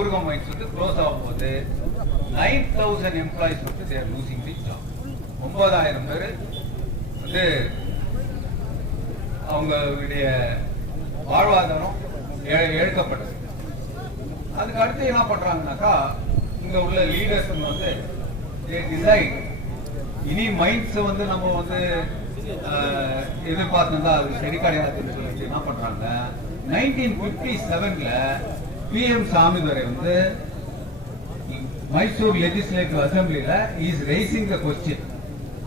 Oorgaum mines வந்து close ஆகும்போது 9,000 employees வந்து they are losing the job. 9,000 பேர் வந்து அவங்களுடைய வாழ்வாதாரம் இழக்கப்பட்டது. அதுக்கு அடுத்து என்ன பண்றாங்கன்னாக்கா இங்க உள்ள லீடர்ஸ் வந்து டிசைட் இனி மைண்ட்ஸ் வந்து நம்ம வந்து எதிர்பார்த்தா அது சரி கிடையாதுன்னு சொல்லிட்டு என்ன பண்றாங்க 1957ல PM சாமிதுரை வந்து மைசூர் லெஜிஸ்லேட்டிவ் அசம்பிளில இஸ் ரைசிங் த கொஸ்டின்.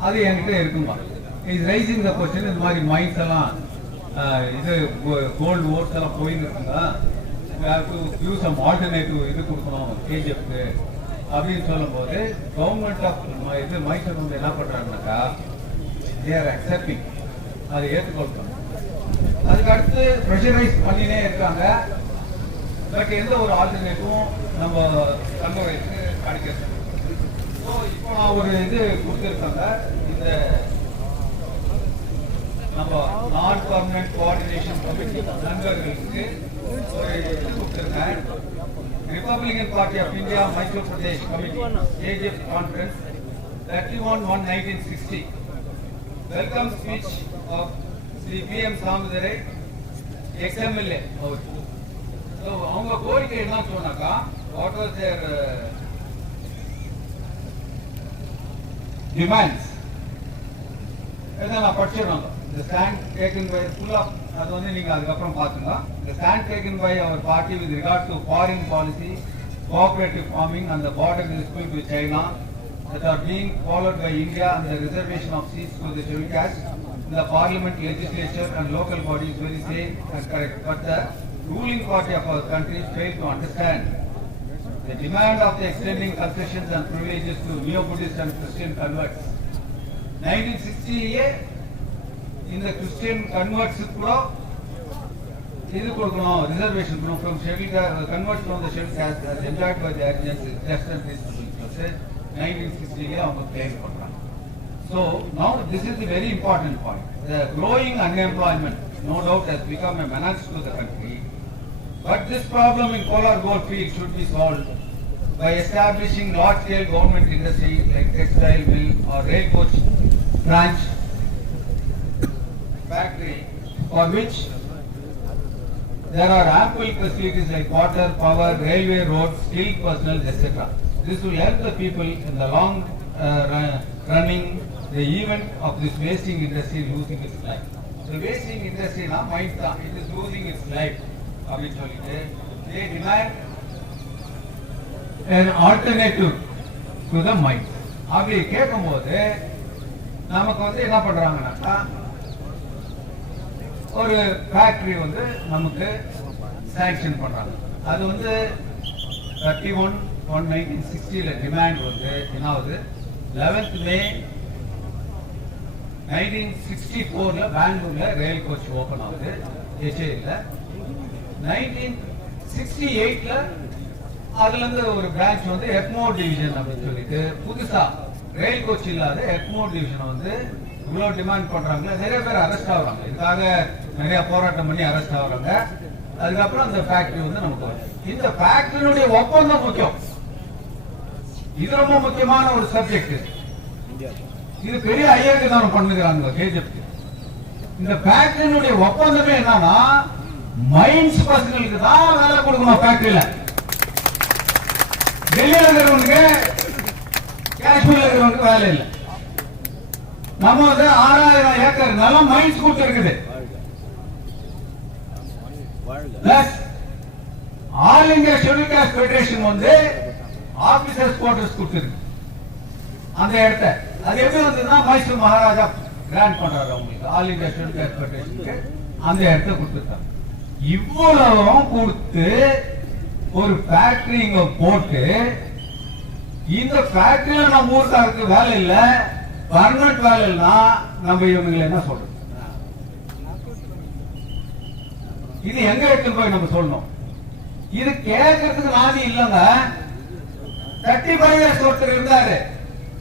அது என்கிட்ட இருக்குமா இஸ் ரைசிங் த கொஸ்டின். இந்த மாதிரி மைண்ட்ஸ் எல்லாம் இது கோல்டு ஓட்ஸ் எல்லாம் போயின்னு இருக்குங்க, சம் ஆல்டர்னேட்டிவ் இது கொடுக்கணும் கேஜிஎஃப்க்கு அப்படின்னு சொல்லும் போது கவர்மெண்ட் ஆஃப் இது மைசூர் வந்து என்ன பண்றாங்கன்னாக்கா they are accepting, அதை ஏற்றுக்கொள்றாங்க. அதுக்கு அடுத்து ப்ரெஷரைஸ் பண்ணினே இருக்காங்க. பட் எந்த ஒரு ஆல்டர்னேட்டிவும் நம்ம தங்கவயலுக்கு கிடைக்கிறது. ஸோ இப்போ நான் ஒரு இது கொடுத்துருக்காங்க, இந்த நம்ம நான் பர்மனன்ட் கோஆர்டினேஷன் கமிட்டி நண்பர்களுக்கு ஒரு இது கொடுத்துருக்கேன். Republican Party of India Mysore Pradesh Committee AGF Conference 31/1/1960 welcome speech of Sri PM Samudarai ex-MLA. So அவங்க கோரிக்கை என்ன சொன்னாக்கா what was their demands நான் படிச்சிடறாங்க. The stand taken by full of அது வந்து நீங்க அதுக்கப்புறம் பாத்துங்க. The stand taken by our party with regard to foreign policy, cooperative farming and the border dispute with China that are being followed by India and the reservation of seats to the scheduled caste in the parliament, legislature and local bodies very same and correct. But the ruling party of our country failed to understand the demand of the extending concessions and privileges to neo-Buddhist and Christian converts. 1960 இந்த Christian converts கூட இது கொடுக்கணும், reservation கொடுக்கணும் from scheduled converts from the scheduled caste as enjoyed by the Arjans just and reasonable. 1960 அவங்க claim பண்றாங்க. So now this is the very important point. The growing unemployment no doubt has become a menace to the country, but this problem in Kolar gold field should be solved by establishing large-scale government industry like textile mill or rail coach branch factory for which there are ample facilities like water, power, railway, roads, skilled personnel, etc. This will help the people in the long running the event of this wasting industry losing its life. The wasting industry now might it is losing its life. They demand an alternative to the mine. அப்படி கேட்கும்போது நமக்கு வந்து என்ன பண்றாங்கன்னாக்கா ஒரு factory வந்து நமக்கு sanction பண்றாங்க. அது வந்து 31/1/1960 டிமாண்ட் வந்து என்னாவது 11th May 1964 பெங்களூர்ல ரயில் கோச் ஓபன் ஆகுது HAL. 1968 அதுல இருந்து ஒரு பிரான்ச் வந்து எக்மோர் டிவிஷன் அப்படின்னு சொல்லிட்டு புதுசா ரயில் கோச் இல்லாத எக்மோர் டிவிஷன் வந்து இவ்வளவு டிமாண்ட் பண்றாங்க. நிறைய பேர் அரெஸ்ட் ஆகுறாங்க, இதுக்காக நிறைய போராட்டம் பண்ணி அரெஸ்ட் ஆகுறாங்க. அதுக்கப்புறம் அந்த ஃபேக்டரி வந்து நமக்கு வருது. இந்த ஃபேக்டரியுடைய ஒப்பந்தம் முக்கியம், இது ரொம்ப முக்கியமான ஒரு சப்ஜெக்ட். இது பெரிய ஐயாக்கு தான் பண்ணுகிறாங்க கேஜிஎஃப். இந்த ஃபேக்டரியுடைய ஒப்பந்தமே என்னன்னா மைன்ஸ் பசங்களுக்கு தான் வேலை கொடுக்கணும். ஃபேக்டரியில டெல்லியில் இருக்கிறவனுக்கு காஷ்மீர்ல இருக்கிறவனுக்கு வேலை இல்லை. நம்ம வந்து 6000 ஏக்கர் நிலம் மைன்ஸ் கொடுத்து இருக்குது. All India schedule cost federation வந்து ஆபீசர்ஸ் குவார்டர்ஸ் கொடுத்துருக்கு அந்த இடத்த. அது எப்படி வந்ததுன்னா மைசூர் மகாராஜா கிராண்ட் பண்றாரு அவங்களுக்கு, ஆல் இந்தியா ஷெட்யூல் காஸ்ட் ஃபெடரேஷனுக்கு அந்த இடத்த கொடுத்துருக்காங்க. இவ்வளவும் கொடுத்து ஒரு ஃபேக்டரி இங்க போட்டு இந்த ஃபேக்டரியில நம்ம ஊருக்காருக்கு வேலை இல்ல, பர்மனன்ட் வேலை இல்லைன்னா நம்ம இவங்களை என்ன சொல்றோம்? இது எங்க எடுத்து போய் நம்ம சொல்லணும்? இது கேட்கறதுக்கு நாதி இல்லங்க. 35 இயர்ஸ் ஒருத்தர் இருந்தாரு,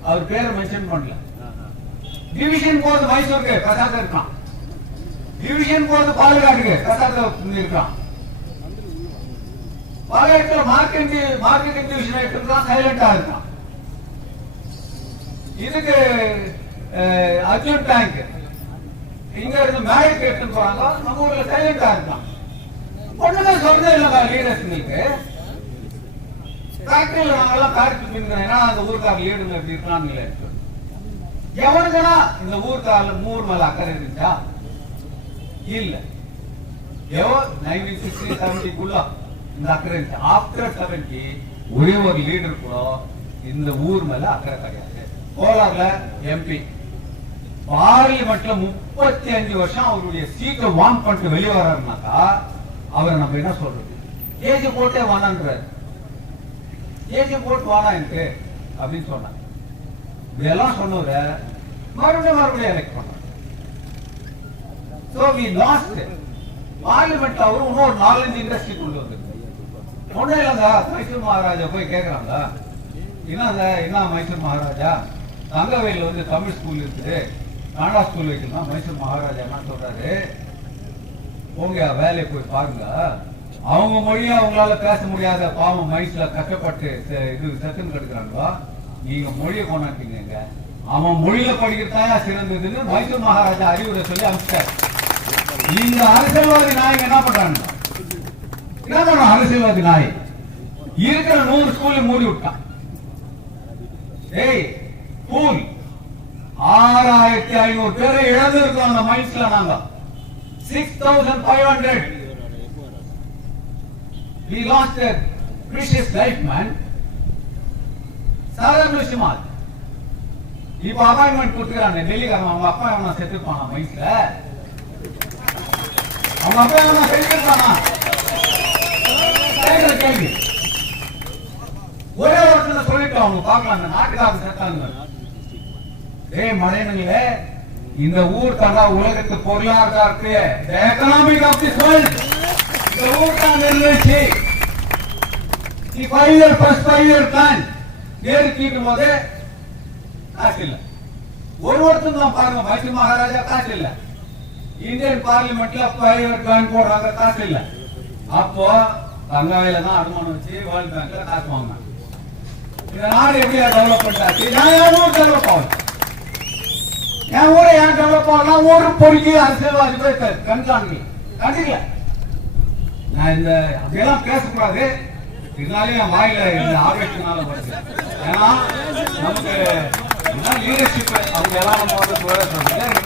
அவர் பேரை மென்ஷன் பண்ணல. டிவிஷன் போறது மைசூருக்கு கசாத இருக்கான், டிவிஷன் போறது பாலக்காட்டுக்கு கசாத இருக்கான். பல இடத்துல மார்க்கெட்டிங் டிவிஷன் எடுத்துருக்கான், சைலண்டா இருக்கான். இதுக்கு அர்ஜுன் டேங்க் இங்க இருந்து மேடைக்கு எடுத்துட்டு போறாங்க, நம்ம ஊர்ல சைலண்டா இருக்கான். ஒண்ணுமே சொல்றதே இல்லைங்க லீடர்ஸ்ங்களுக்கு. ஃபேக்டரியில நாங்கெல்லாம் ஃபேக்டரி பின்னுறேன்னா அந்த ஊருக்கார லீடுங்க எப்படி இருக்கான்னு எவனுக்குன்னா இந்த ஊருக்காரல மூர் மேல அக்கறை இருந்துச்சா? இல்ல. எவோ 1960 70 இந்த அக்கறை இருந்துச்சு. ஆஃப்டர் 70 ஒரே ஒரு லீடர் கூட இந்த ஊர் மேல அக்கறை கிடையாது. கோலார்ல எம்பி பார்லிமெண்ட்ல 35 வருஷம் அவருடைய சீட்டை வான் பண்ணிட்டு வெளியே வர்றாருனாக்கா அவரை நம்ம என்ன சொல்றது? ஏஜி போட்டே வானான்றாரு. ஏஜி போட்டு வானா எனக்கு அப்படின்னு சொன்னாங்க. இதெல்லாம் சொன்னவர மறுபடியும் எலெக்ட் பண்ணாங்க. So we lost parliament. அவரும் இன்னொரு 4-5 இண்டஸ்ட்ரி கொண்டு வந்து ஒன்றும் இல்லைங்க. மைசூர் மகாராஜா போய் கேட்கறாங்க, என்ன மைசூர் மகாராஜா தங்கவேலில் வந்து தமிழ் ஸ்கூல் இருக்குது, கன்னடா ஸ்கூல் வைக்கணும். மைசூர் மகாராஜா என்ன சொல்றாரு, உங்க வேலையை போய் பாருங்க, அவங்க மொழியை அவங்களால பேச முடியாத பாவம் மைசூர்ல கஷ்டப்பட்டு இது செத்துன்னு கெடுக்கிறாங்களோ, நீங்க மொழியை கொண்டாட்டீங்க, அவன் மொழியில படிக்கிறதா சிறந்ததுன்னு மைசூர் மகாராஜா அறிவுரை சொல்லி அனுப்பிச்சார். இந்த அரசியல்வாதி நாயங்க என்ன பண்றாங்க? அரசியல்வாதி நாய் இருக்கிற 100 ஸ்கூல்ல மூடி விட்டான். ஏய் ஸ்கூல் 6500 பேரை இழந்து இருக்கோம் அந்த மைண்ட்ஸ்ல. நாங்க 6500 we lost a precious life man. சாதாரண விஷயமா இப்ப அப்பாயின்மெண்ட் கொடுத்துக்கிறாங்க டெல்லிக்காரன். அவங்க அப்பா எவனா செத்துருப்பானா மைண்ட்ஸ்ல? அவங்க அப்பா எவனா செத்துருப்பானா? கேள்வி ஒரே ஒருத்தர் சொல்லிட்டு அவங்க பார்க்கலாம், நாட்டுக்காரன் செத்தாங்க. மலையனுங்களே, இந்த ஊர் தாண்டா உலகத்து பொருளாதாரத்து எக்கனாமிக் ஆஃப் திஸ் வேர்ல்ட். இந்த ஊர் தான் நிர்ணயிச்சு 5 year plan ஏறிக்கிட்டும் போது காசு இல்ல. ஒருத்தரும் தான் பாருங்க, மைசூர் மகாராஜா காசு இல்ல. இந்தியன் பார்லிமெண்ட்ல 5 year plan போடுறாங்க, காசு இல்ல. அப்போ தங்கவேல தான் அனுமானம் வச்சு வேர்ல்ட் பேங்க்ல காசு வாங்க. இந்த நாடு எப்படியா டெவலப்மெண்ட் ஆச்சு? என் ஊர் டெவலப் ஆகும். என் ஊரை ஏன் டெவலப் ஆகலாம்? ஊரு பொறுக்கி அரசியல்வாதி போய் கண்டிக்கல. நான் இந்த அப்படியெல்லாம் பேசக்கூடாது. இருந்தாலும் என் வாயில இந்த ஆவேசத்தினால வருது. ஏன்னா நமக்கு லீடர்ஷிப் அவங்க எல்லாம் நம்ம வந்து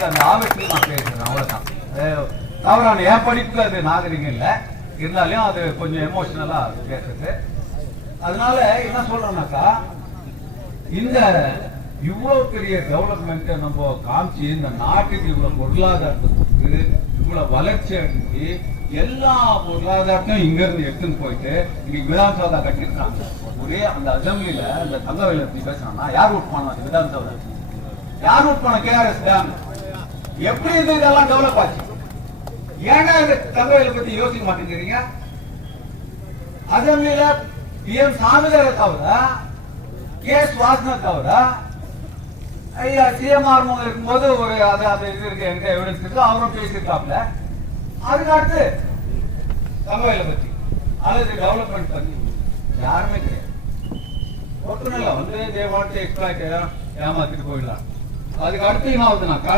அந்த ஆவேசத்துக்கு நான் பேசுறேன், அவ்வளவுதான். தவறான என் படிப்புக்கு அது நாகரிகம் இல்லை, இருந்தாலும் அது கொஞ்சம் எமோஷனலா பேசுறது. அதனால என்ன சொல்றோம்னாக்கா, இந்த இவ்வளவு பெரிய டெவலப்மெண்ட் நம்ம காமிச்சு இந்த நாட்டுக்கு இவ்வளவு பொருளாதாரத்துக்கு இவ்வளவு வளர்ச்சி அடைஞ்சு எல்லா பொருளாதாரத்தையும் இங்க இருந்து எடுத்துன்னு போயிட்டு இன்னைக்கு விதான் சௌதா கட்டிருக்காங்க. ஒரே அந்த அசம்பிளில அந்த தங்கவேல பத்தி பேசுறாங்கன்னா யார் ஓட் பண்ண? விதான் சௌதா யார் ஓட் பண்ண? KRS dam. எப்படி இதெல்லாம் டெவலப் ஆச்சு? ஏன்னா இந்த தங்கவேல பத்தி யோசிக்க மாட்டேங்கிறீங்க? அசம்பிளில PM சாமிதார தவிர, KS வாசனா தவிர, ஐயா CMR இருக்கும்போது ஒரு அது இது இருக்கு, எங்க எவிடன்ஸ் இருக்கு, அவரும் பேசியிருக்காப்ல. அதுக்கு அடுத்து தங்கவேல பத்தி அல்லது டெவலப்மெண்ட் பத்தி யாருமே கிடையாது. ஒருத்தர் வந்து தேவாட்டு எக்ஸ்பிளாய்ட் ஏமாத்திட்டு போயிடலாம். அதுக்கு அடுத்து என்ன ஆகுதுனாக்கா,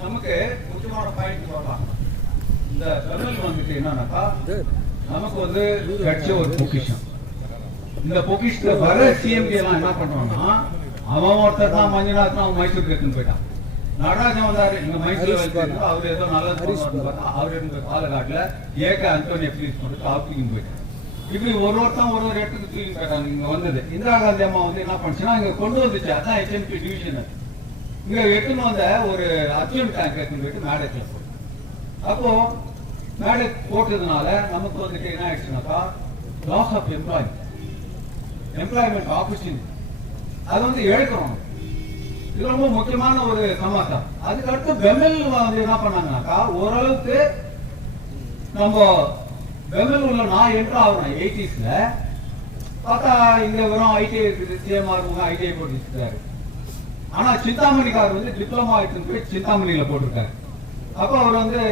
நமக்கு முக்கியமான பாயிண்ட் சொல்லலாம். இந்த தமிழ் வந்துட்டு என்னன்னாக்கா, நமக்கு வந்து கட்சி ஒரு பொக்கிஷம். இந்த பொக்கிஷத்துல வர CMD எல்லாம் என்ன பண்றோம்னா, அவன் ஒருத்தர் தான் மஞ்சுநாத் அவன் மைசூருக்கு எடுத்துன்னு போயிட்டான். நடராஜன் வந்தாரு இங்க மைசூர்ல வச்சு, அவர் ஏதோ நல்லது அவர் எடுத்து பாலக்காட்டுல ஆண்டோனியோ பிளீஸ் போட்டு ஆப்பிங் போயிட்டான். இப்படி ஒருத்தன் ஒரு இடத்துக்கு தூக்கி போயிட்டாங்க. இங்க வந்தது இந்திரா காந்தி அம்மா வந்து என்ன பண்ணுச்சுன்னா, இங்க கொண்டு வந்துச்சு. அதான் HMP டிவிஷன். இங்க எடுத்துன்னு வந்த ஒரு அர்ஜுன் டேங்க் எடுத்துன்னு போயிட்டு மேடத்துல போட்டு, அப்போ மேடை போட்டதுனால நமக்கு வந்துட்டு என்ன ஆயிடுச்சுனாக்கா, லாஸ் ஆஃப் எம்ப்ளாய்மெண்ட் ஆப்பர்ச்சுனிட்டி அது வந்து இழக்கிறோம். இது ரொம்ப முக்கியமான ஒரு சமாச்சாரம். அதுக்கு அடுத்து பெமெல் வந்து என்ன பண்ணாங்கன்னாக்கா, ஓரளவுக்கு நம்ம பெமெல் உள்ள நான் என்ட்ரு ஆகணும் 80sல பார்த்தா இங்க வெறும் ஐடிஐ இருக்குது. CMR ஐடிஐ போட்டு வச்சிருக்காரு. ஆனா சிந்தாமணிக்காரர் வந்து டிப்ளமா எடுத்துன்னு போய் சிந்தாமணியில போட்டிருக்காரு. அப்ப அவர் வந்து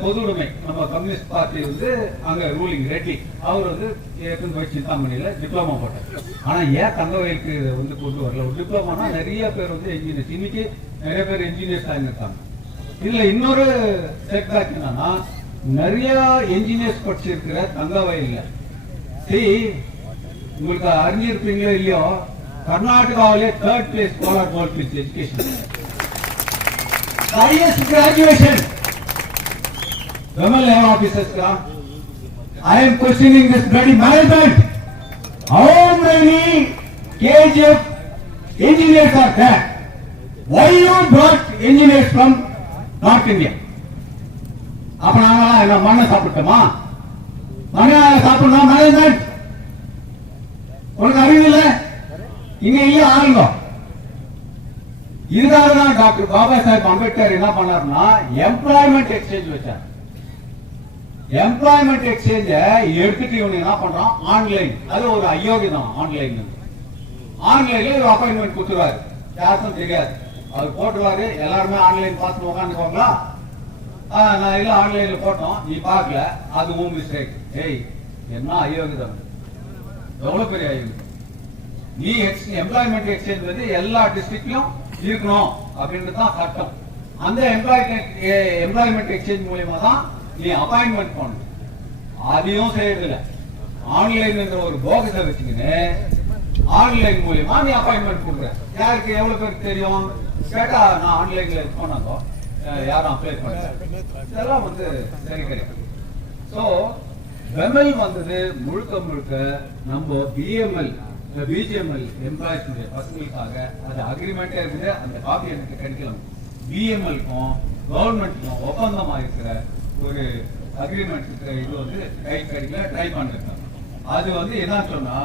பொது உடைமை நம்ம கம்யூனிஸ்ட் பார்ட்டி வந்து அங்க ரூலிங் ரெட்டி அவர் வந்து ஏற்கனவே போய் சிந்தாமணியில டிப்ளமா போட்டார். ஆனா ஏன் தங்கவயலுக்கு வந்து கொண்டு வரல? ஒரு டிப்ளமானா நிறைய பேர் வந்து என்ஜினியர்ஸ், இன்னைக்கு நிறைய பேர் என்ஜினியர்ஸ் ஆகிருக்காங்க. இதுல இன்னொரு செட்பேக் என்னன்னா, நிறைய என்ஜினியர்ஸ் படிச்சிருக்கிற தங்கவயல்ல உங்களுக்கு அறிஞ்சிருப்பீங்களோ இல்லையோ, கர்நாடகாவிலே 3rd place Kolar coalfields education, highest graduation Government level officers. I am questioning this bloody management. How many KGF engineers are there? Why you brought engineers from North India? அப்ப நாங்க என்ன மண்ணை சாப்பிட்டோமா? மண்ணை சாப்பிடணும் மேனேஜ்மெண்ட். உனக்கு அறிவு இல்லை, இங்க இல்ல ஆளுங்க. இதுக்காக தான் டாக்டர் பாபா சாஹேப் அம்பேத்கர் என்ன பண்ணாருன்னா எம்ப்ளாய்மெண்ட் எக்ஸ்சேஞ்ச் வச்சார். எம்ப்ளாய்மெண்ட் எக்ஸ்சேஞ்ச எடுத்துட்டு இவங்க என்ன பண்றான், ஆன்லைன். அது ஒரு அயோக்கியம். ஆன்லைன் ஆன்லைன்ல ஒரு அப்பாயின்மெண்ட் கொடுத்துருவாரு, யாருக்கும் தெரியாது. அவர் போட்டுருவாரு, எல்லாருமே ஆன்லைன் பார்த்து உட்காந்துக்கோங்களா, நான் இல்ல ஆன்லைன்ல போட்டோம், நீ பார்க்கல, அது உன் மிஸ்டேக். ஏய் என்ன அயோக்கியம், எவ்வளவு பெரிய அயோக்கியம். நீ எம்ப்ளாய்மெண்ட் எக்ஸ்சேஞ்ச் வந்து எல்லா டிஸ்ட்ரிக்ட்லயும் இருக்கணும் அப்படின்றது தான் சட்டம். அந்த எம்ப்ளாய்மெண்ட் எக்ஸ்சேஞ்ச் மூலியமா தான் நீ அப்பாயின்மெண்ட் பண்ணணும். அதையும் செய்யறதில்ல. ஆன்லைன் ஒரு போகஸை வச்சுக்கின்னு ஆன்லைன் மூலியமா நீ அப்பாயின்மெண்ட் கொடுக்குற. யாருக்கு எவ்வளவு பேருக்கு தெரியும்? கேட்டா நான் ஆன்லைன்ல போனாங்க, யாரும் அப்ளை பண்ண, இதெல்லாம் வந்து சரி கிடைக்கும். சோ பெமல் வந்தது முழுக்க முழுக்க நம்ம பிஜிஎம்எல் எம்ப்ளாயிஸ் பசங்களுக்காக. அது அக்ரிமெண்டே இருக்குது, அந்த காப்பி எனக்கு கிடைக்கலாம். பிஎம்எல்க்கும் கவர்மெண்ட்க்கும் ஒப்பந்தமா இருக்கிற ஒரு அக்ரிமெண்ட் இது வந்து கிடைக்கல, ட்ரை பண்ணிருக்காங்க. அது வந்து என்ன சொன்னா,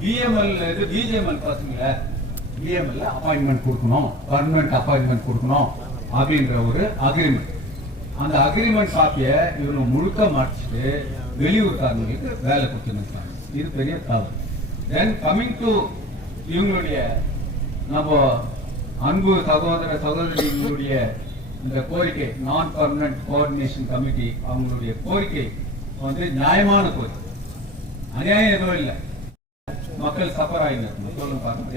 பிஜிஎம்எல் பசங்கள பிஎம்எல் அப்பாயின்மெண்ட் கொடுக்கணும், பர்மனன்ட் அப்பாயின்மெண்ட் கொடுக்கணும் அப்படின்ற ஒரு அக்ரிமெண்ட். அந்த அக்ரிமெண்ட் காப்பிய இவங்க முழுக்க மாற்றிட்டு வெளியூர்காரங்களுக்கு வேலை கொடுத்துருக்காங்க. இது பெரிய தவறு. தென் கமிங் டு இவங்களுடைய நம்ம அன்பு சகோதரிகளுடைய இந்த கோரிக்கை, நான் பர்மனன்ட் கோஆர்டினேஷன் கமிட்டி, அவங்களுடைய கோரிக்கை வந்து நியாயமான கோரிக்கை, அநியாயம் எதுவும் இல்லை. மக்கள் சஃபர் ஆகிங்க சொல்லுங்க பாருங்க.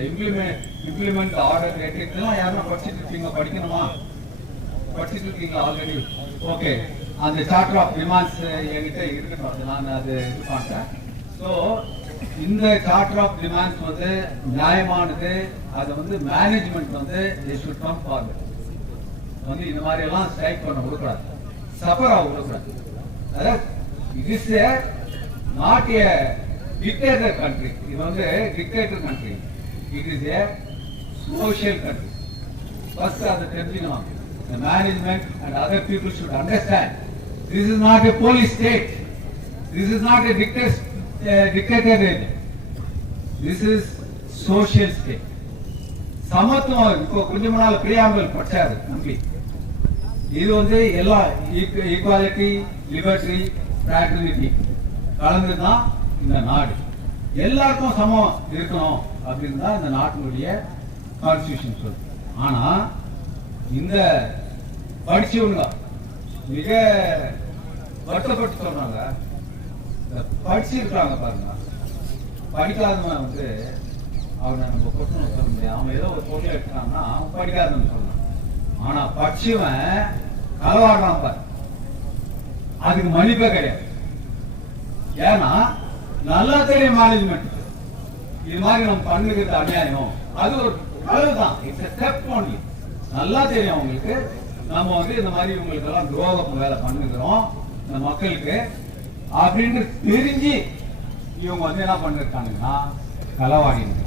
இம்ப்ளிமெண்ட் ஆர்டர் எல்லாம் யாருன்னா படிச்சுட்டு இருக்கீங்க, படிக்கணுமா? படிச்சுட்டு இருக்கீங்களா ஆல்ரெடி? ஓகே, அந்த சார்ட்டர் ஆஃப் டிமாண்ட்ஸ் என்கிட்ட இருக்கட்டும், நான் அது இது பண்றேன். ஸோ இந்த சார்ட்டர் ஆஃப் டிமாண்ட்ஸ் வந்து நியாயமானது. அதை வந்து மேனேஜ்மெண்ட் வந்து வந்து இந்த மாதிரி எல்லாம் ஸ்ட்ரைக் பண்ண விடக்கூடாது, சஃபர் ஆக விடக்கூடாது. அதாவது it is not a dictator country. இது வந்து dictator country, it is a social country. First அதை தெரிஞ்சுக்கணும். The management and other people should understand this is not a police state, this is not a dictatorship, this is social state. சமத்துவம் இப்போ கொஞ்சம் நாள் பிரியாமல் படிச்சாரு நம்பி. இது வந்து எல்லா ஈக்குவாலிட்டி, லிபர்ட்டி, ஃப்ராட்டர்னிட்டி கலந்துதான் இந்த நாடு. எல்லாருக்கும் சமம் இருக்கணும் அப்படின்னு தான் இந்த நாட்டினுடைய கான்ஸ்டிடியூஷன் சொல்லுது. ஆனா இந்த படிச்சவங்க மிக வருத்தப்பட்டு சொல்றாங்க, படிச்சிருக்காங்க பாருங்க, படிக்காதவன் வந்து அவனை நம்ம கொண்டு சொல்ல முடியாது. அவன் ஏதோ ஒரு பொருள் எடுத்துட்டான்னா அவன் படிக்காதவன் சொல்லலாம். ஆனா படிச்சவன் களவாடுறான் பாரு, அதுக்கு மன்னிப்பே கிடையாது. ஏன்னா நல்லா தெரியும் மேனேஜ்மெண்ட் இது மாதிரி நம்ம பண்ணுகிறது அநியாயம், அது ஒரு அளவுதான், இட்ஸ் எ ஸ்டெப் ஒன்லி. நல்லா தெரியும் அவங்களுக்கு நம்ம வந்து இந்த மாதிரி இவங்களுக்கு எல்லாம் துரோகம் வேலை பண்ணுகிறோம் இந்த மக்களுக்கு அப்படின்னு தெரிஞ்சு இவங்க வந்து என்ன பண்ணிருக்காங்கன்னா களவாடி இருக்கிறாங்க.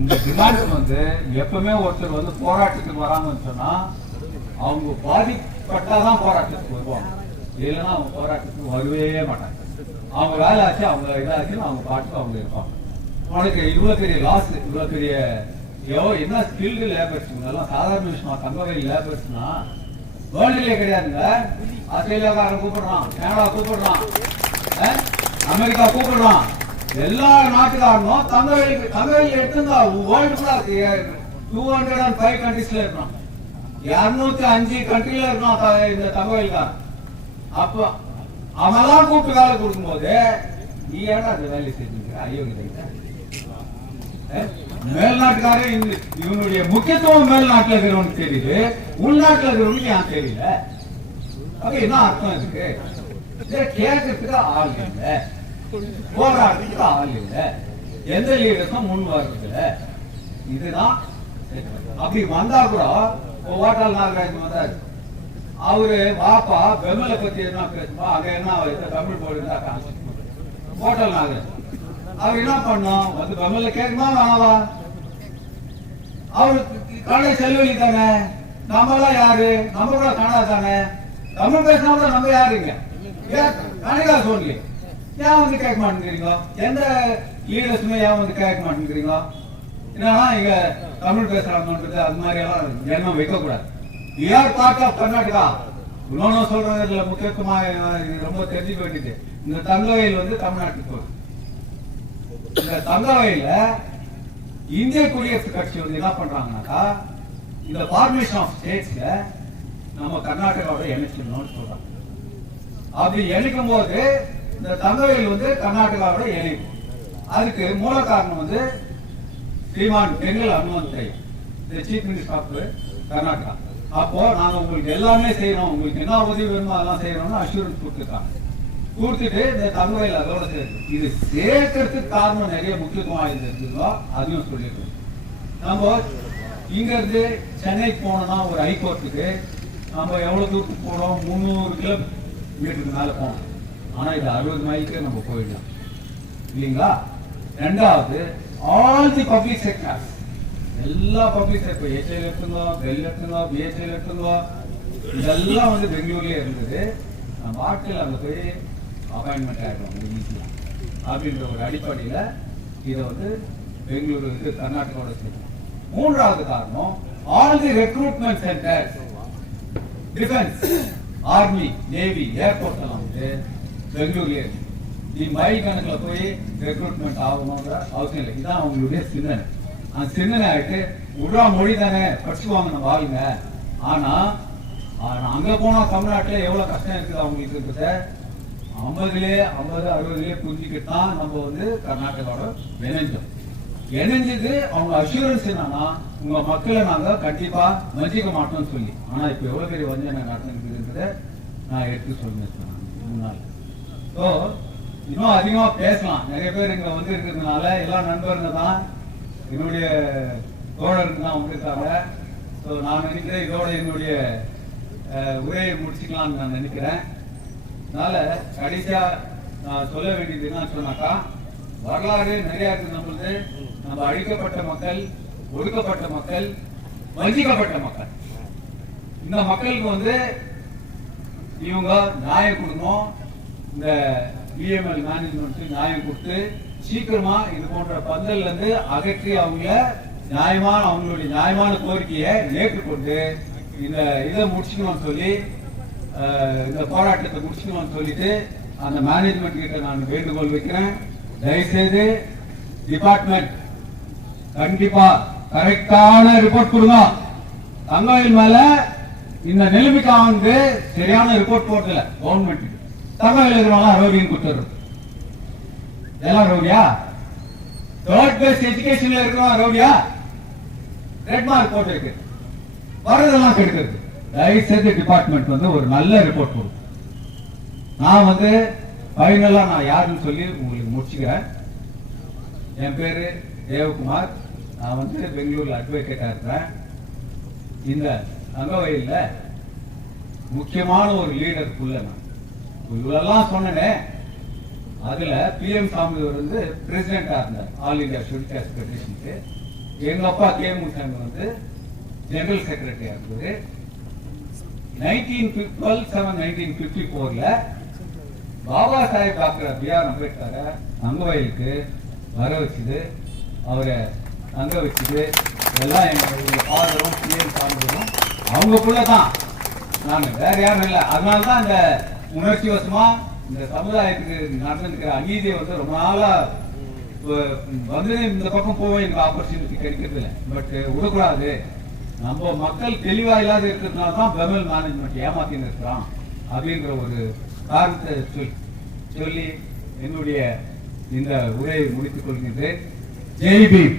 இந்த டிமாண்ட் வந்து எப்பவுமே ஒருத்தர் வந்து போராட்டத்துக்கு வராங்கன்னு சொன்னா அவங்க பாதிப்பட்டாதான் போராட்டத்துக்கு வருவாங்க, இல்லைன்னா அவங்க போராட்டத்துக்கு வரவே மாட்டாங்க. அவங்க வேலை ஆச்சு, அவங்க இதாச்சுன்னு அவங்க பாட்டுக்கு அவங்க இருப்பாங்க. உனக்கு இவ்வளவு பெரிய லாஸ், இவ்வளவு பெரிய என்ன ஸ்கில்டு லேபர்ஸ், எல்லாம் சாதாரண விஷயமா தங்கவயல் லேபர்ஸ்னா வேர்ல்டுலயே கிடையாதுங்க. ஆஸ்திரேலியாக்காரன் கூப்பிடுறான், கனடா கூப்பிடுறான், அமெரிக்கா கூப்பிடுறான், எல்லா நாட்டுக்காரனும் தங்கவயல் எடுத்துருந்தா வேர்ல்டு 205 கண்ட்ரீஸ்ல இருக்கிறான். 205 கண்ட்ரில இருக்கான் இந்த தகவல்காரன். அப்ப அவெல்லாம் கூப்பிட்டு வேலை கொடுக்கும் போது நீ ஏன்னா அந்த வேலையை செஞ்சுக்கிற அயோக்கிய மேல்நாட்டுக்காரன். இவனுடைய முக்கியத்துவம் மேல்நாட்டில் இருக்கிறவனுக்கு தெரியுது, உள்நாட்டில் இருக்கிறவனுக்கு ஏன் தெரியல? அப்ப என்ன அர்த்தம் இருக்கு? கேட்கறதுக்கு ஆள் இல்லை, போராடுறதுக்கு ஆள் இல்லை, எந்த லீடர்ஸும் முன் வர்றதில்ல. இதுதான். அப்படி வந்தா கூட ஓட்டாள் நாகராஜ் வந்தாரு. அவரு வாப்பா பெம்மல பத்தி என்ன பேசுமா, அங்க என்ன தமிழ் போர்டு ஓட்டாள் நாகராஜ் அவர் என்ன பண்ணோம் வந்து பெம்மல கேட்குமா வேணாவா? அவரு கடை செல்வழி தானே, நம்மளாம் யாரு? நம்ம கூட கனடா தானே, தமிழ் பேசினா கூட நம்ம யாருங்க? கனடா சொல்லி ஏன் வந்து கேட்க மாட்டேங்கிறீங்க? எந்த லீடர்ஸுமே ஏன் வந்து கேட்க மாட்டேங்கிறீங்க? என்னன்னா இங்க தமிழ் பேசுறாங்கன்றது அது மாதிரி எல்லாம் எண்ணம் வைக்க கூடாது. யார் பார்ட் ஆஃப் கர்நாடகா இன்னொன்னு சொல்றதுல முக்கியத்துவமா ரொம்ப தெரிஞ்சு போயிட்டு இந்த தங்கவயல் வந்து தமிழ்நாட்டுக்கு போகுது. இந்த தங்கவயல்ல இந்திய குடியரசுக் கட்சி வந்து என்ன பண்றாங்கன்னாக்கா இந்த ஃபார்மேஷன் ஆஃப் ஸ்டேட்ஸ்ல நம்ம கர்நாடகாவோட இணைச்சிடணும்னு சொல்றாங்க. அப்படி இணைக்கும் போது இந்த தங்கவயல் வந்து கர்நாடகாவோட இணைக்கும். அதுக்கு மூல காரணம் வந்து Shriman Kengal Hanumanthaiah, chief minister of Karnataka. அப்போ நாங்க உங்களுக்கு எல்லாமே செய்யறோம், உங்களுக்கு என்ன உதவி வேணுமோ அதெல்லாம் செய்யறோம்னு அஷூரன்ஸ் கொடுத்துருக்காங்க. கொடுத்துட்டு இந்த தங்கவயல் அதோட சேர்த்து இது சேர்க்கறதுக்கு காரணம் நிறைய முக்கியத்துவம் இருந்தோ அதையும் சொல்லிடுறோம். நம்ம இங்க இருந்து சென்னைக்கு போனோம்னா ஒரு ஹைகோர்ட்டுக்கு நம்ம எவ்வளவு தூரத்துக்கு போனோம்? 300 கிலோமீட்டருக்கு மேல போனோம். ஆனா இது 60 மைலுக்கு நம்ம போயிடலாம் இல்லைங்களா? ரெண்டாவது ஆல் தி பப்ளிக் செக்டர்ஸ், எல்லா பப்ளிக் செக்டர், HL எடுத்துங்க, பெல் எடுத்துங்க, BHL எடுத்துங்க, இதெல்லாம் வந்து பெங்களூர்லயே இருந்தது. நம்ம ஆட்கள் அங்க போய் அப்பாயின்மெண்ட் ஆகிடுவாங்க ஈஸியா. அப்படின்ற ஒரு அடிப்படையில இதை வந்து பெங்களூரு இது கர்நாடகாவோட சேர்த்து. மூன்றாவது காரணம் all the recruitment centres, defence, army, navy, airport எல்லாம் வந்து பெங்களூர்லயே இருக்கு. நீ மைல் கணக்கில் போய் ரெக்ரூட்மெண்ட் ஆகணும்ன்ற அவசியம் இல்லை. இதுதான் அவங்களுடைய சிந்தனை. அந்த சிந்தனை ஆகிட்டு உடா மொழி தானே படிச்சுவாங்க நம்ம ஆளுங்க. ஆனா அங்க போனா தமிழ்நாட்டுல எவ்வளவு கஷ்டம் இருக்குது அவங்களுக்கு இருக்கிறத 50-60 புரிஞ்சுக்கிட்டு தான் நம்ம வந்து கர்நாடகாவோட இணைஞ்சோம். இணைஞ்சது அவங்க அஷூரன்ஸ் என்னன்னா உங்க மக்களை நாங்க கண்டிப்பா மன்னிக்க மாட்டோம்னு சொல்லி. ஆனா இப்ப எவ்வளவு பெரிய வஞ்சனை நடந்துருக்குன்றத நான் எடுத்து சொல்லிருக்கேன் முன்னாள். ஸோ இன்னும் அதிகமா பேசலாம். நிறைய பேர் இங்க வந்து இருக்கிறதுனால எல்லா நண்பருங்க தான், என்னுடைய தோழருக்கு தான் வந்திருக்காங்க. ஸோ நான் நினைக்கிறேன் இதோட என்னுடைய உரையை முடிச்சுக்கலாம்னு நான் நினைக்கிறேன். அதனால கடைசியா நான் சொல்ல வேண்டியது என்ன சொன்னாக்கா, வரலாறு நிறைய இருக்கு நம்மளுக்கு. நம்ம அழிக்கப்பட்ட மக்கள், ஒடுக்கப்பட்ட மக்கள், வஞ்சிக்கப்பட்ட மக்கள். இந்த மக்களுக்கு வந்து இவங்க நியாயம் கொடுக்கணும். இந்த பிஎம்எல் மேனேஜ்மெண்ட் நியாயம் கொடுத்து சீக்கிரமா இது போன்ற பந்தல்ல இருந்து அகற்றி அவங்களுடைய நியாயமான கோரிக்கையை ஏற்றுக்கொண்டு இந்த இதை முடிச்சுக்கணும்னு சொல்லி, இந்த போராட்டத்தை முடிச்சுக்கணும்னு சொல்லிட்டு அந்த மேனேஜ்மெண்ட் கிட்ட நான் வேண்டுகோள் வைக்கிறேன். தயவுசெய்து டிபார்ட்மெண்ட் கண்டிப்பா கரெக்டான ரிப்போர்ட் கொடுங்க. தங்கவயல் மேல இந்த நிலைமைக்கு வந்து சரியான ரிப்போர்ட் போடல கவர்மெண்ட். தகவல் இருக்கிறவங்க ரவுடின்னு கொடுத்துரும். எல்லாம் ரவுடியா? தேர்ட் பேஸ்ட் எஜுகேஷன்ல இருக்கிறவங்க ரவுடியா? ரெட் மார்க் போட்டிருக்கு, வரதெல்லாம் கெடுக்கிறது. தயவுசெய்து டிபார்ட்மெண்ட் வந்து ஒரு நல்ல ரிப்போர்ட் கொடுக்கும். நான் வந்து ஃபைனலா நான் யாருன்னு சொல்லி உங்களுக்கு முடிச்சுக்கிறேன். என் பேரு தேவகுமார். நான் வந்து பெங்களூர்ல அட்வொகேட்டா இருக்கிறேன். இந்த தங்கவயல்ல முக்கியமான ஒரு லீடருக்குள்ள நான் இவ்வளெல்லாம் சொன்னேனே, அதுல PM சாமிவர் வந்து பிரசிடென்டா இருந்தார் ஆல் இந்தியா ஷெட்யூல்ட் காஸ்ட் ஃபெடரேஷனுக்கு. எங்க அப்பா கே முசாமி வந்து ஜெனரல் செக்ரட்டரியா இருந்தது. 1954ல பாபா சாஹேப் டாக்டர் B.R. அம்பேத்கரை தங்கவயலுக்கு வர வச்சுது, அவரை தங்க வச்சுது. எல்லாம் எங்களுடைய ஃபாதரும் PM சாமிவரும் அவங்களுக்குள்ளதான், நாங்க வேற யாரும் இல்லை. அதனாலதான் இந்த உணர்ச்சி வசமா இந்த சமுதாயத்துக்கு நடந்துக்கிற அநீதியை வந்து ரொம்ப நாளா வந்து இந்த பக்கம் போக எனக்கு ஆப்பர்ச்சுனிட்டி கிடைக்கிறது இல்லை. பட் விடக்கூடாது, நம்ம மக்கள் தெளிவா இல்லாத இருக்கிறதுனால தான் பெமல் மேனேஜ்மெண்ட் ஏமாத்தின்னு இருக்கிறான் அப்படின்ற ஒரு காரணத்தை சொல்லி என்னுடைய இந்த உரையை முடித்துக் கொள்கின்றேன். ஜெய் பீம்.